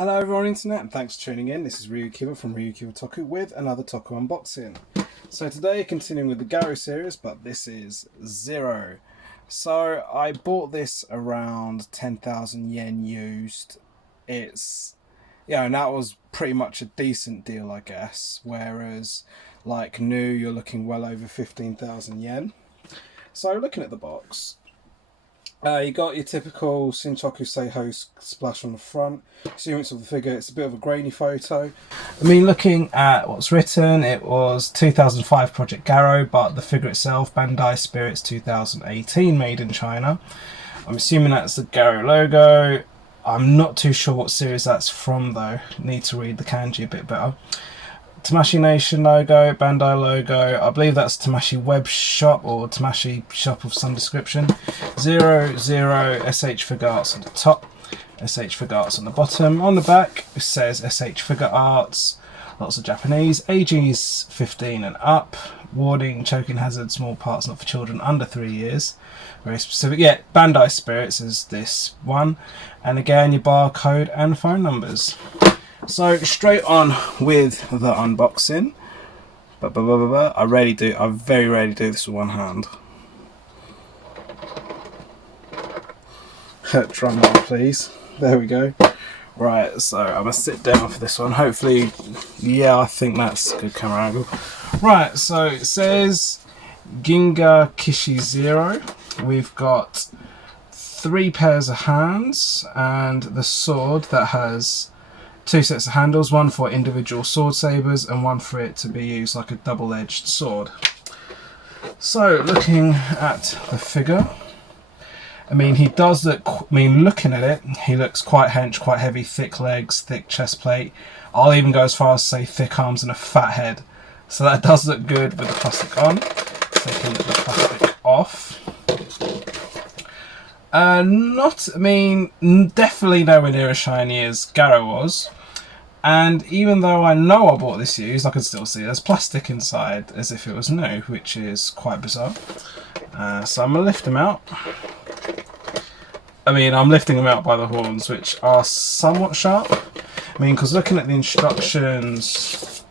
Hello everyone internet and thanks for tuning in. This is RyuKiva from RyuKiva Toku with another Toku unboxing. So today continuing with the Garo series, but this is Zero. So I bought this around 10,000 yen used. And that was pretty much a decent deal I guess, whereas like new you're looking well over 15,000 yen. So looking at the box, you got your typical Shinkoccou Seihou splash on the front. Appearance of the figure, it's a bit of a grainy photo. I mean, looking at what's written, it was 2005 Project Garo, but the figure itself, Bandai Spirits 2018, made in China. I'm assuming that's the Garo logo. I'm not too sure what series that's from though. Need to read the kanji a bit better. Tamashii Nation logo, Bandai logo, I believe that's Tamashii web shop or Tamashii shop of some description. 00 S.H.Figuarts on the top, S.H.Figuarts on the bottom. On the back it says S.H.Figuarts, lots of Japanese, ages 15 and up, warning, choking hazard, small parts not for children under 3 years. Very specific. Yeah, Bandai Spirits is this one. And again your barcode and phone numbers. So straight on with the unboxing. I very rarely do this with one hand. Drum roll please. There we go. Right, so I'm gonna sit down for this one. Hopefully, yeah, I think that's a good camera angle. Right, so it says Ginga Kishi Zero. We've got 3 pairs of hands and the sword that has 2 sets of handles, one for individual sword sabers and one for it to be used like a double-edged sword. So looking at the figure, I mean he does look, looking at it, he looks quite hench, quite heavy, thick legs, thick chest plate. I'll even go as far as say thick arms and a fat head. So that does look good with the plastic on. Taking the plastic off. Definitely nowhere near as shiny as Garo was. And even though I know I bought this used, I can still see there's plastic inside as if it was new, which is quite bizarre. So I'm going to lift them out. I'm lifting them out by the horns, which are somewhat sharp. Because looking at the instructions,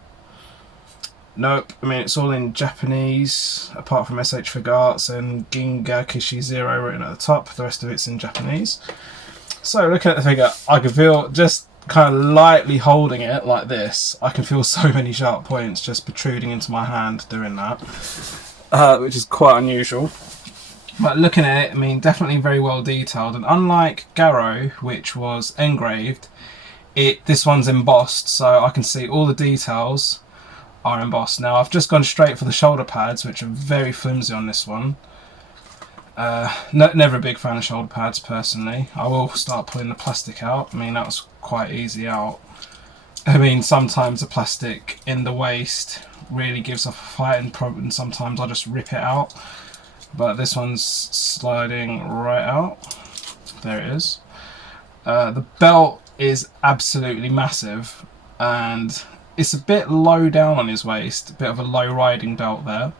nope, it's all in Japanese, apart from S.H.Figuarts and Ginga Kishi Zero written at the top. The rest of it's in Japanese. So looking at the figure, I can feel, just kind of lightly holding it like this, I can feel so many sharp points just protruding into my hand doing that, which is quite unusual. But looking at it, definitely very well detailed, and unlike Garo, which was engraved, this one's embossed, so I can see all the details are embossed. Now I've just gone straight for the shoulder pads, which are very flimsy on this one. Never a big fan of shoulder pads personally. I will start pulling the plastic out. That was quite easy out. Sometimes the plastic in the waist really gives off a fight, and sometimes I just rip it out. But this one's sliding right out. There it is. The belt is absolutely massive, and it's a bit low down on his waist, a bit of a low riding belt there.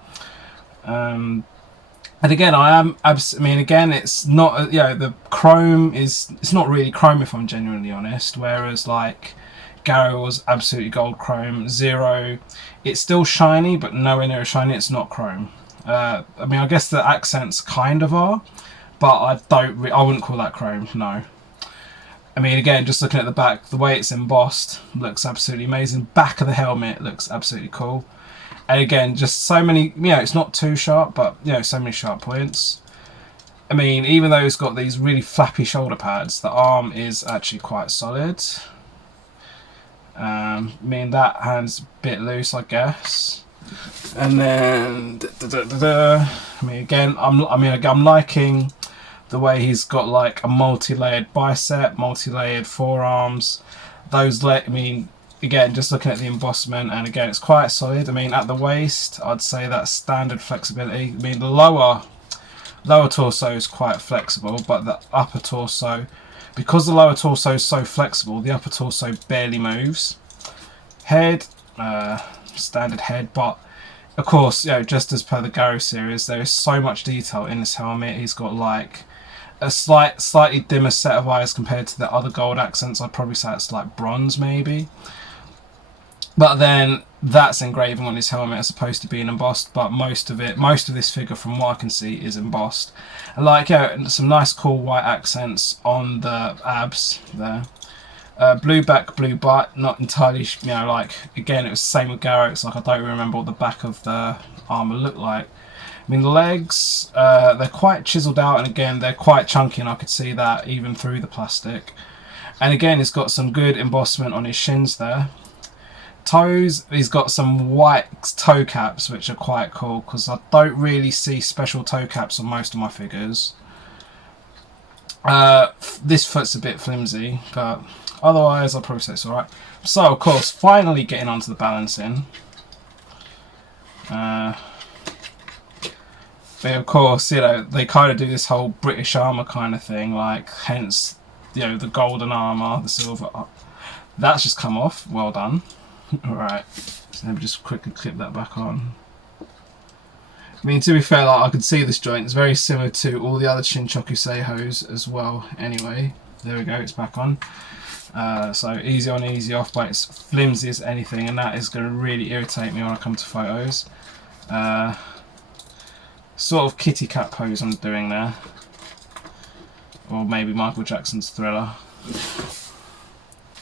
And again, again, it's not, the chrome it's not really chrome if I'm genuinely honest, whereas like Garo was absolutely gold chrome. Zero, it's still shiny, but nowhere near as shiny, it's not chrome. I guess the accents kind of are, but I wouldn't call that chrome, no. Again, just looking at the back, the way it's embossed looks absolutely amazing. Back of the helmet looks absolutely cool. And again, just so many, it's not too sharp, but, so many sharp points. Even though it's got these really flappy shoulder pads, the arm is actually quite solid. That hand's a bit loose, I guess. And then, again, I'm liking the way he's got like a multi-layered bicep, multi-layered forearms. Again, just looking at the embossment, and again, it's quite solid. At the waist, I'd say that's standard flexibility. The lower torso is quite flexible, but the upper torso, because the lower torso is so flexible, the upper torso barely moves. Head, standard head, but of course, just as per the Garo series, there is so much detail in this helmet. He's got like a slightly dimmer set of eyes compared to the other gold accents. I'd probably say it's like bronze maybe. But then that's engraving on his helmet as opposed to being embossed. But most of this figure, from what I can see, is embossed. And like, yeah, some nice cool white accents on the abs there. Blue back, blue butt. Not entirely, you know, like, again, it was the same with Garo. It's like I don't remember what the back of the armor looked like. I mean, the legs, they're quite chiseled out, and again, they're quite chunky, and I could see that even through the plastic. And again, he's got some good embossment on his shins there. Toes, he's got some white toe caps, which are quite cool, because I don't really see special toe caps on most of my figures. This foot's a bit flimsy, but otherwise I'll probably say it's alright. So, of course, finally getting onto the balancing. But of course, you know, they kind of do this whole British armour kind of thing, like, hence, you know, the golden armour, the silver. That's just come off. Well done. Alright, so let me just quickly clip that back on. I mean, to be fair, like, I could see this joint. It's very similar to all the other Shinkoccou Seihous as well. Anyway, there we go, it's back on. So easy on, easy off, but it's flimsy as anything, and that is going to really irritate me when I come to photos. Sort of kitty cat pose I'm doing there. Or maybe Michael Jackson's Thriller.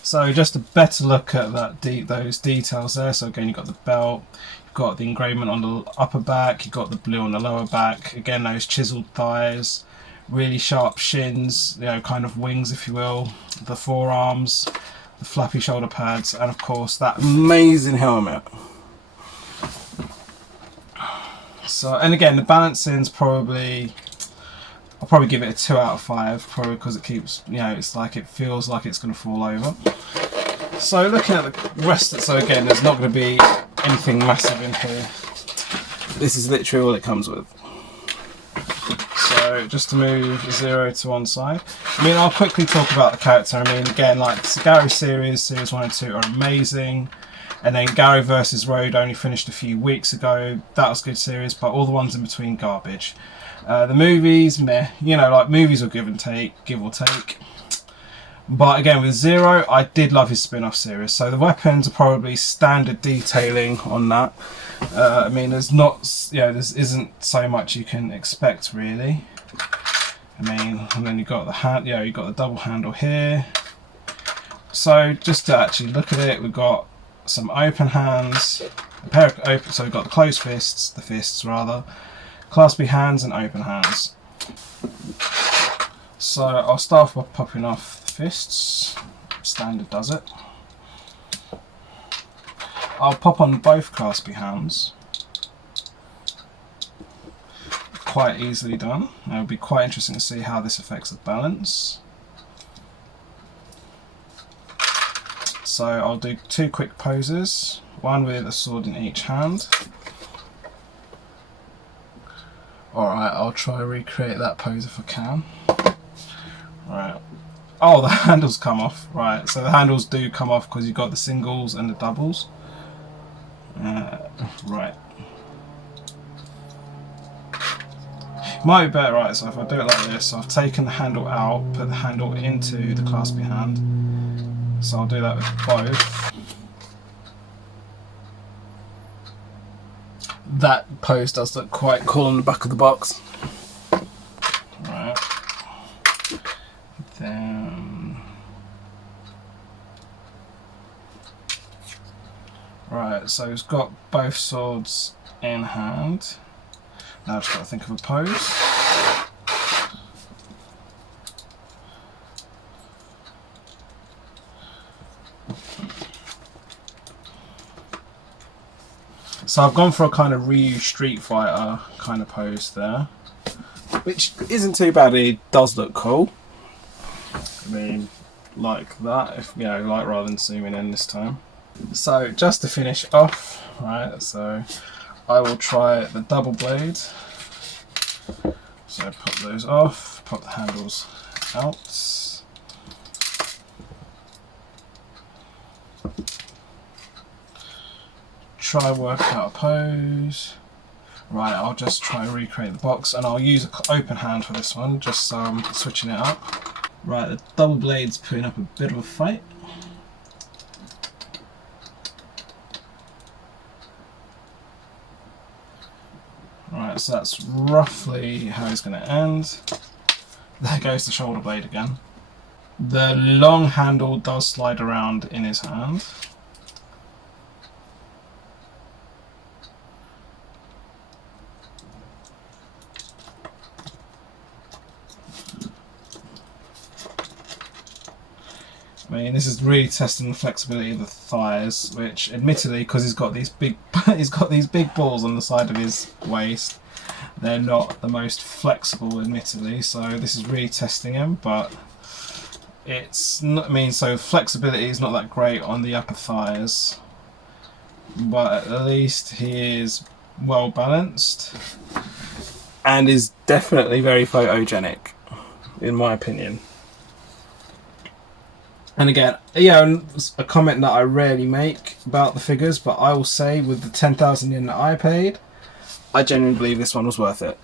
So just a better look at that those details there. So again, you've got the belt, you've got the engravement on the upper back, you've got the blue on the lower back. Again, those chiseled thighs, really sharp shins, you know, kind of wings if you will, the forearms, the flappy shoulder pads, and of course that amazing helmet. So, and again, the balancing's probably, I'll probably give it a 2 out of 5, probably because it keeps, you know, it's like it feels like it's going to fall over. So looking at the rest, so again, there's not going to be anything massive in here. This is literally all it comes with. So just to move Zero to one side. I mean, I'll quickly talk about the character. I mean, again, like the Garo series 1 and 2 are amazing. And then Garo vs. Road only finished a few weeks ago. That was a good series, but all the ones in between, garbage. The movies, meh. You know, like, movies will give or take. But again, with Zero, I did love his spin-off series. So the weapons are probably standard detailing on that. I mean, there's not, you know, there isn't so much you can expect, really. I mean, and then you've got the hand, you know, you've got the double handle here. So just to actually look at it, we've got some open hands, a pair of open, so we've got the closed fists, the fists rather, claspy hands and open hands. So I'll start off by popping off the fists, standard does it. I'll pop on both claspy hands. Quite easily done. It'll be quite interesting to see how this affects the balance. So I'll do 2 quick poses, one with a sword in each hand. Alright, I'll try to recreate that pose if I can. Right. Oh, the handles come off. Right, so the handles do come off because you've got the singles and the doubles. Right. Might be better, right, so if I do it like this, so I've taken the handle out, put the handle into the claspy hand. So I'll do that with both. That pose does look quite cool on the back of the box. Right. Then... Right, so he's got both swords in hand. Now I've just got to think of a pose. So I've gone for a kind of Ryu Street Fighter kind of pose there, which isn't too bad. It does look cool. I mean, like that, if you know, like rather than zooming in this time. So just to finish off, right? So I will try the double blade. So pop those off, pop the handles out. Try work out a pose. Right, I'll just try and recreate the box, and I'll use an open hand for this one, just so I'm switching it up. Right, the double blade's putting up a bit of a fight. Right, so that's roughly how it's going to end. There goes the shoulder blade again. The long handle does slide around in his hand. I mean, this is really testing the flexibility of the thighs, which, admittedly, because he's got these big balls on the side of his waist, they're not the most flexible, admittedly. So this is really testing him, but it's not. I mean, so flexibility is not that great on the upper thighs, but at least he is well balanced and is definitely very photogenic, in my opinion. And again, yeah, a comment that I rarely make about the figures, but I will say with the 10,000 yen that I paid, I genuinely believe this one was worth it.